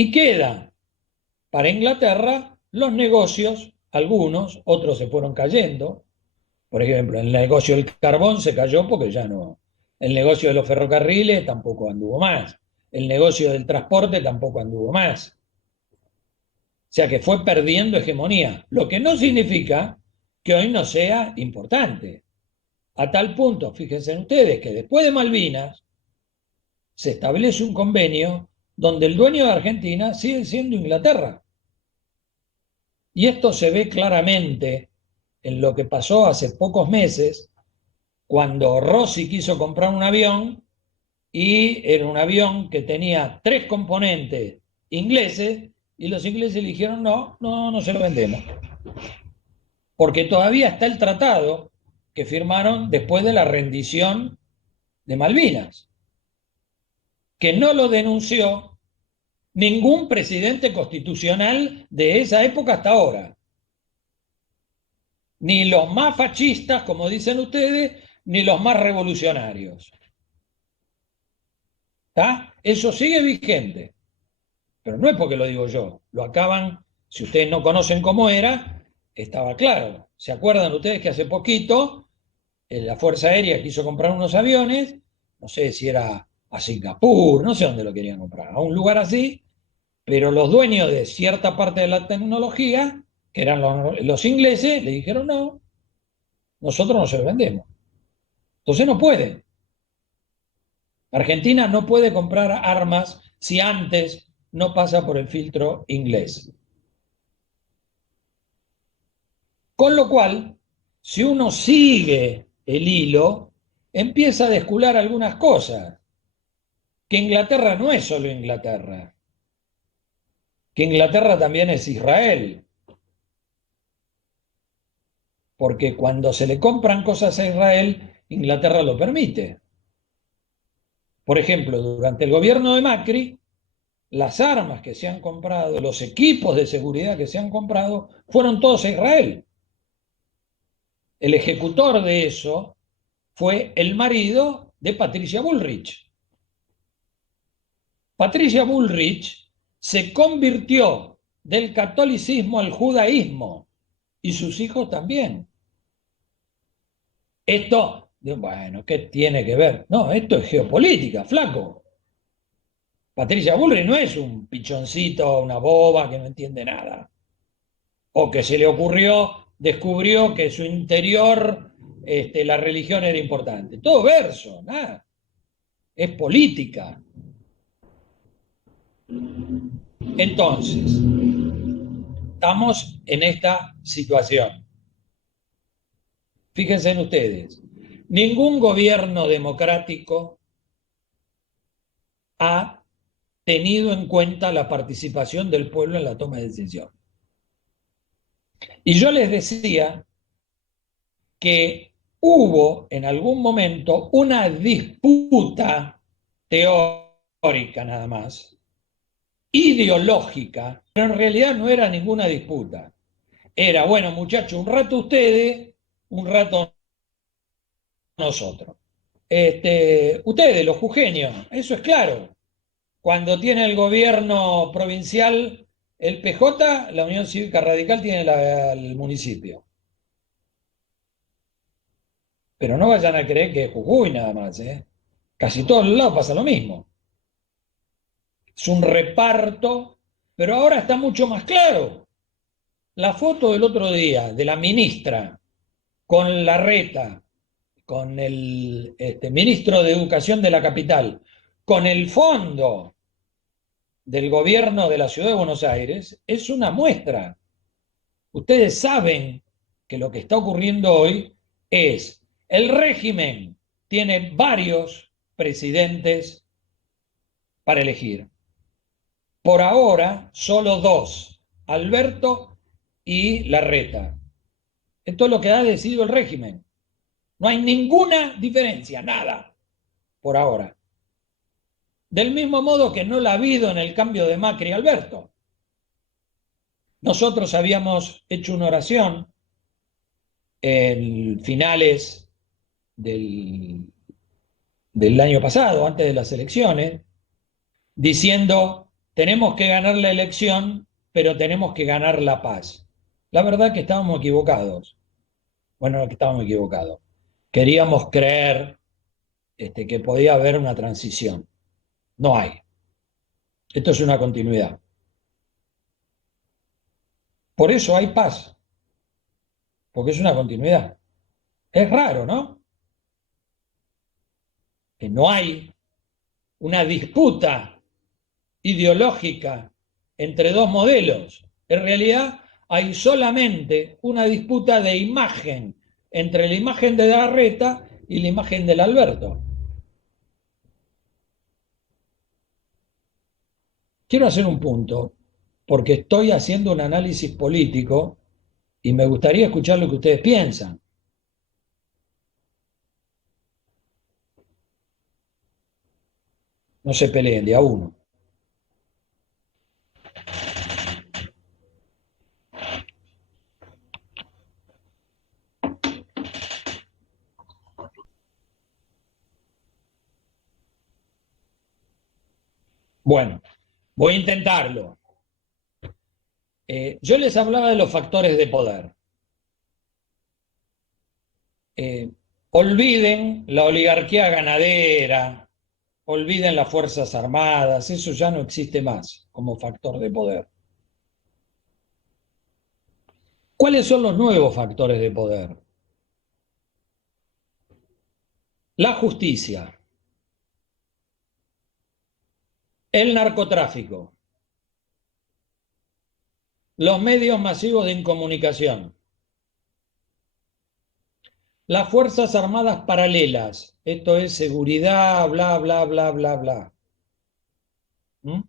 Y queda para Inglaterra los negocios, algunos, otros se fueron cayendo. Por ejemplo, el negocio del carbón se cayó porque ya no. El negocio de los ferrocarriles tampoco anduvo más. El negocio del transporte tampoco anduvo más. O sea que fue perdiendo hegemonía, lo que no significa que hoy no sea importante. A tal punto, fíjense ustedes, que después de Malvinas se establece un convenio donde el dueño de Argentina sigue siendo Inglaterra. Y esto se ve claramente en lo que pasó hace pocos meses, cuando Rossi quiso comprar un avión y era un avión que tenía 3 componentes ingleses y los ingleses le dijeron no se lo vendemos. Porque todavía está el tratado que firmaron después de la rendición de Malvinas, que no lo denunció ningún presidente constitucional de esa época hasta ahora. Ni los más fascistas, como dicen ustedes, ni los más revolucionarios. ¿Está? Eso sigue vigente. Pero no es porque lo digo yo. Lo acaban, si ustedes no conocen cómo era, estaba claro. ¿Se acuerdan ustedes que hace poquito la Fuerza Aérea quiso comprar unos aviones? No sé si era a Singapur, no sé dónde lo querían comprar, a un lugar así, pero los dueños de cierta parte de la tecnología, que eran los ingleses, le dijeron no, nosotros no se lo vendemos. Entonces no pueden. Argentina no puede comprar armas si antes no pasa por el filtro inglés. Con lo cual, si uno sigue el hilo, empieza a descular algunas cosas. Que Inglaterra no es solo Inglaterra, que Inglaterra también es Israel. Porque cuando se le compran cosas a Israel, Inglaterra lo permite. Por ejemplo, durante el gobierno de Macri, las armas que se han comprado, los equipos de seguridad que se han comprado, fueron todos a Israel. El ejecutor de eso fue el marido de Patricia Bullrich. Patricia Bullrich se convirtió del catolicismo al judaísmo y sus hijos también. Esto, bueno, ¿qué tiene que ver? No, esto es geopolítica, flaco. Patricia Bullrich no es un pichoncito, una boba que no entiende nada. O que se le ocurrió, descubrió que su interior, la religión era importante. Todo verso, nada. Es política. Entonces, estamos en esta situación. Fíjense en ustedes, ningún gobierno democrático ha tenido en cuenta la participación del pueblo en la toma de decisión. Y yo les decía que hubo en algún momento una disputa teórica nada más, ideológica, pero en realidad no era ninguna disputa. Era, bueno, muchachos, un rato ustedes, un rato nosotros. Ustedes, los jujeños, eso es claro. Cuando tiene el gobierno provincial el PJ, la Unión Cívica Radical tiene el municipio. Pero no vayan a creer que es Jujuy nada más, ¿eh? Casi todos los lados pasa lo mismo. Es un reparto, pero ahora está mucho más claro. La foto del otro día de la ministra con Larreta, con el ministro de Educación de la capital, con el fondo del gobierno de la Ciudad de Buenos Aires, es una muestra. Ustedes saben que lo que está ocurriendo hoy es el régimen tiene varios presidentes para elegir. Por ahora, solo 2, Alberto y Larreta. Esto es lo que ha decidido el régimen. No hay ninguna diferencia, nada, por ahora. Del mismo modo que no la ha habido en el cambio de Macri y Alberto. Nosotros habíamos hecho una oración en finales del año pasado, antes de las elecciones, diciendo tenemos que ganar la elección, pero tenemos que ganar la paz. La verdad que estábamos equivocados. Bueno, que estábamos equivocados. Queríamos creer que podía haber una transición. No hay. Esto es una continuidad. Por eso hay paz, porque es una continuidad. Es raro, ¿no? Que no hay una disputa ideológica entre dos modelos. En realidad hay solamente una disputa de imagen entre la imagen de Larreta y la imagen del Alberto. Quiero hacer un punto, porque estoy haciendo un análisis político y me gustaría escuchar lo que ustedes piensan. No se peleen de a uno. Bueno, voy a intentarlo. Yo les hablaba de los factores de poder. Olviden la oligarquía ganadera, olviden las Fuerzas Armadas, eso ya no existe más como factor de poder. ¿Cuáles son los nuevos factores de poder? La justicia, el narcotráfico, los medios masivos de incomunicación, las Fuerzas Armadas paralelas, esto es seguridad, bla, bla, bla, bla, bla. ¿Mm?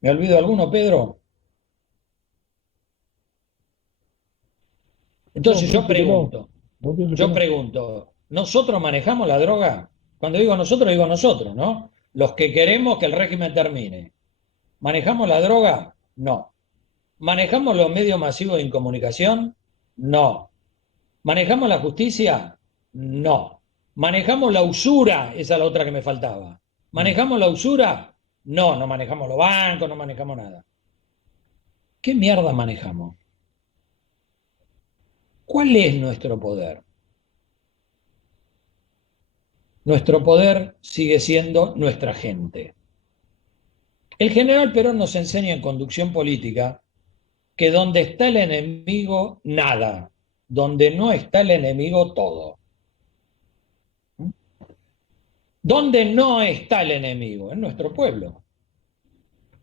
¿Me olvido alguno, Pedro? Entonces No, pienso que no, pienso que yo no. pregunto, ¿nosotros manejamos la droga? Cuando digo nosotros, ¿no? Los que queremos que el régimen termine. ¿Manejamos la droga? No. ¿Manejamos los medios masivos de incomunicación? No. ¿Manejamos la justicia? No. ¿Manejamos la usura? Esa es la otra que me faltaba. Mm. ¿Manejamos la usura? No, no manejamos los bancos, no manejamos nada. ¿Qué mierda manejamos? ¿Cuál es nuestro poder? Nuestro poder sigue siendo nuestra gente. El general Perón nos enseña en conducción política que donde está el enemigo, nada. Donde no está el enemigo, todo. ¿Dónde no está el enemigo? En nuestro pueblo.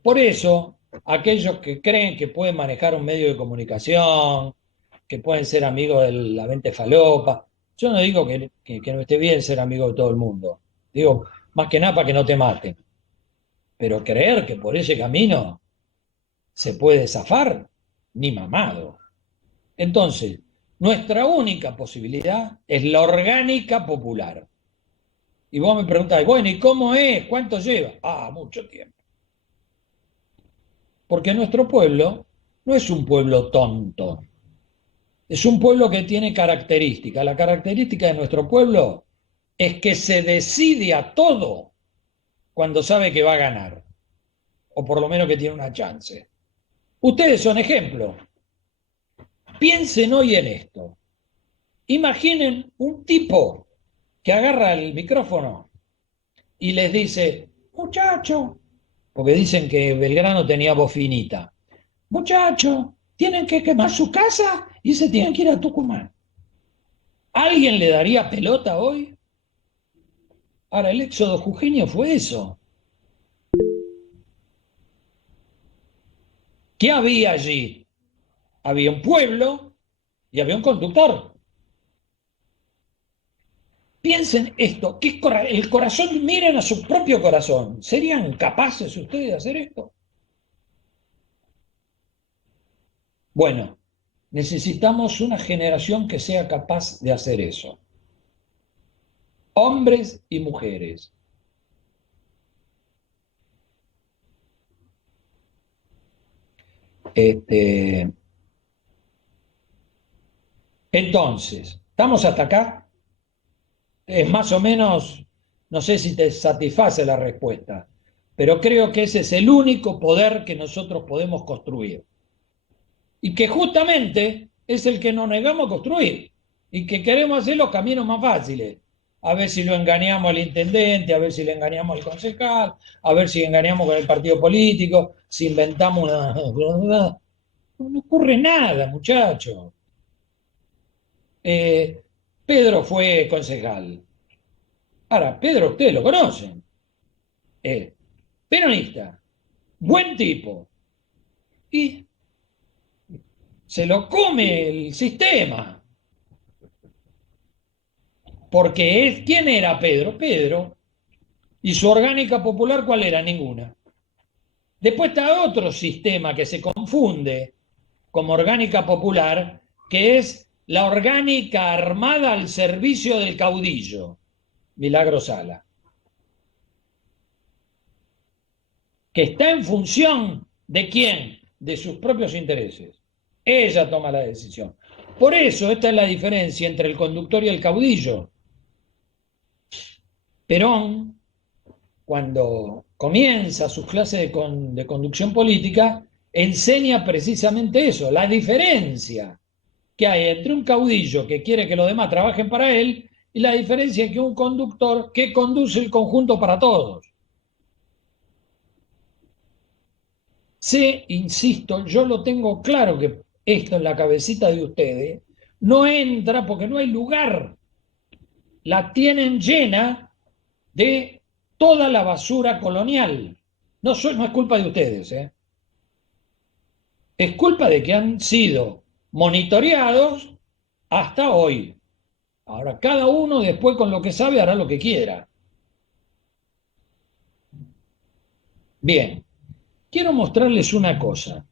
Por eso, aquellos que creen que pueden manejar un medio de comunicación, que pueden ser amigos de la venta falopa, yo no digo que no esté bien ser amigo de todo el mundo. Digo, más que nada para que no te maten. Pero creer que por ese camino se puede zafar, ni mamado. Entonces, nuestra única posibilidad es la orgánica popular. Y vos me preguntáis, bueno, ¿y cómo es? ¿Cuánto lleva? Ah, mucho tiempo. Porque nuestro pueblo no es un pueblo tonto, es un pueblo que tiene características. La característica de nuestro pueblo es que se decide a todo cuando sabe que va a ganar, o por lo menos que tiene una chance. Ustedes son ejemplo. Piensen hoy en esto. Imaginen un tipo que agarra el micrófono y les dice, muchacho, porque dicen que Belgrano tenía voz finita, muchacho, tienen que quemar su casa y se tienen que ir a Tucumán. ¿Alguien le daría pelota hoy? Ahora, el éxodo jujeño fue eso. ¿Qué había allí? Había un pueblo y había un conductor. Piensen esto, que el corazón, miren a su propio corazón. ¿Serían capaces ustedes de hacer esto? Bueno, necesitamos una generación que sea capaz de hacer eso. Hombres y mujeres. Este, entonces, ¿estamos hasta acá? Es más o menos, no sé si te satisface la respuesta. pero creo que ese es el único poder que nosotros podemos construir. Y que justamente es el que nos negamos a construir y que queremos hacer los caminos más fáciles. A ver si lo engañamos al intendente, a ver si le engañamos al concejal, a ver si engañamos con el partido político, si inventamos una... No ocurre nada, muchachos. Pedro fue concejal. Ahora, Pedro, ustedes lo conocen. Peronista, buen tipo. Y se lo come el sistema. Porque es, ¿quién era Pedro? Pedro. ¿Y su orgánica popular cuál era? Ninguna. Después está otro sistema que se confunde como orgánica popular, que es la orgánica armada al servicio del caudillo, Milagro Sala, que está en función de quién, de sus propios intereses. Ella toma la decisión. Por eso esta es la diferencia entre el conductor y el caudillo. Perón, cuando comienza sus clases de conducción política, enseña precisamente eso, la diferencia que hay entre un caudillo que quiere que los demás trabajen para él y la diferencia que un conductor que conduce el conjunto para todos. Sé, insisto, yo lo tengo claro que esto en la cabecita de ustedes no entra porque no hay lugar. La tienen llena de toda la basura colonial. No, no es culpa de ustedes, ¿eh? Es culpa de que han sido monitoreados hasta hoy. Ahora, cada uno después con lo que sabe hará lo que quiera. Bien, quiero mostrarles una cosa,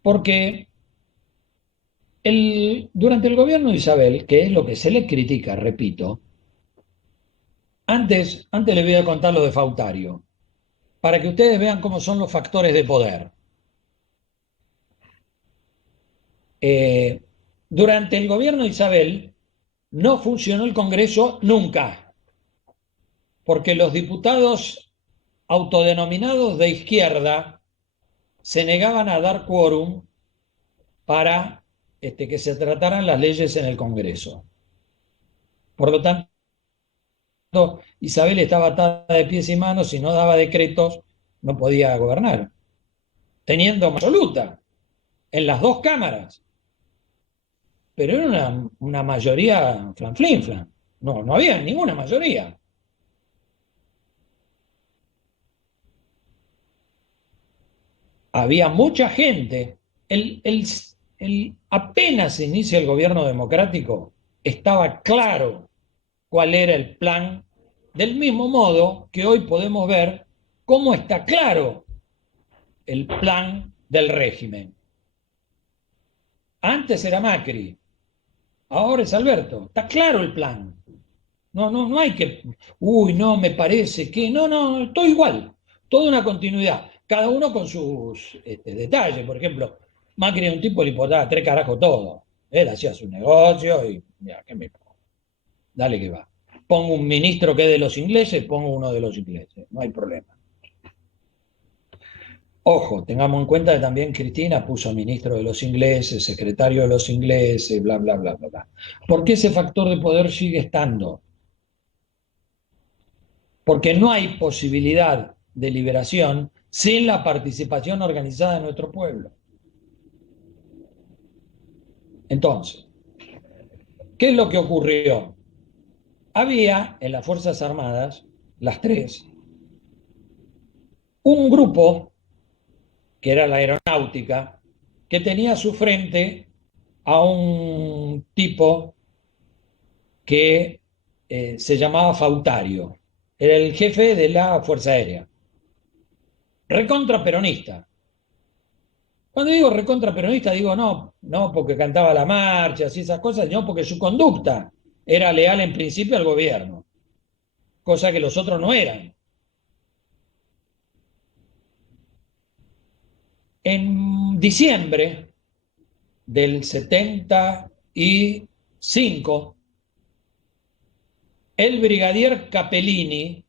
porque durante el gobierno de Isabel, que es lo que se le critica, repito, antes les voy a contar lo de Fautario, para que ustedes vean cómo son los factores de poder. Durante el gobierno de Isabel no funcionó el Congreso nunca, porque los diputados autodenominados de izquierda se negaban a dar quórum para que se trataran las leyes en el Congreso. Por lo tanto, Isabel estaba atada de pies y manos y no daba decretos, no podía gobernar, teniendo absoluta en las dos cámaras, pero era una mayoría flanflinflan, no había ninguna mayoría. Había mucha gente, apenas se inicia el gobierno democrático, estaba claro cuál era el plan, del mismo modo que hoy podemos ver cómo está claro el plan del régimen. Antes era Macri, ahora es Alberto. Está claro el plan. No hay que, no, me parece que, no, todo igual, toda una continuidad, cada uno con sus detalles. Por ejemplo, Macri era un tipo que le importaba tres carajos todo. Él hacía su negocio y, mira, ¿qué me pongo? Dale que va. Pongo un ministro que es de los ingleses, pongo uno de los ingleses, no hay problema. Ojo, tengamos en cuenta que también Cristina puso ministro de los ingleses, secretario de los ingleses, bla, bla, bla, bla, bla. ¿Por qué ese factor de poder sigue estando? Porque no hay posibilidad de liberación sin la participación organizada de nuestro pueblo. Entonces, ¿qué es lo que ocurrió? Había en las Fuerzas Armadas, las tres, un grupo, que era la aeronáutica, que tenía a su frente a un tipo que se llamaba Fautario. Era el jefe de la Fuerza Aérea. Recontra peronista. Cuando digo recontra peronista, digo no porque cantaba la marcha y esas cosas, no porque su conducta era leal en principio al gobierno, cosa que los otros no eran. En diciembre del 75, el brigadier Capellini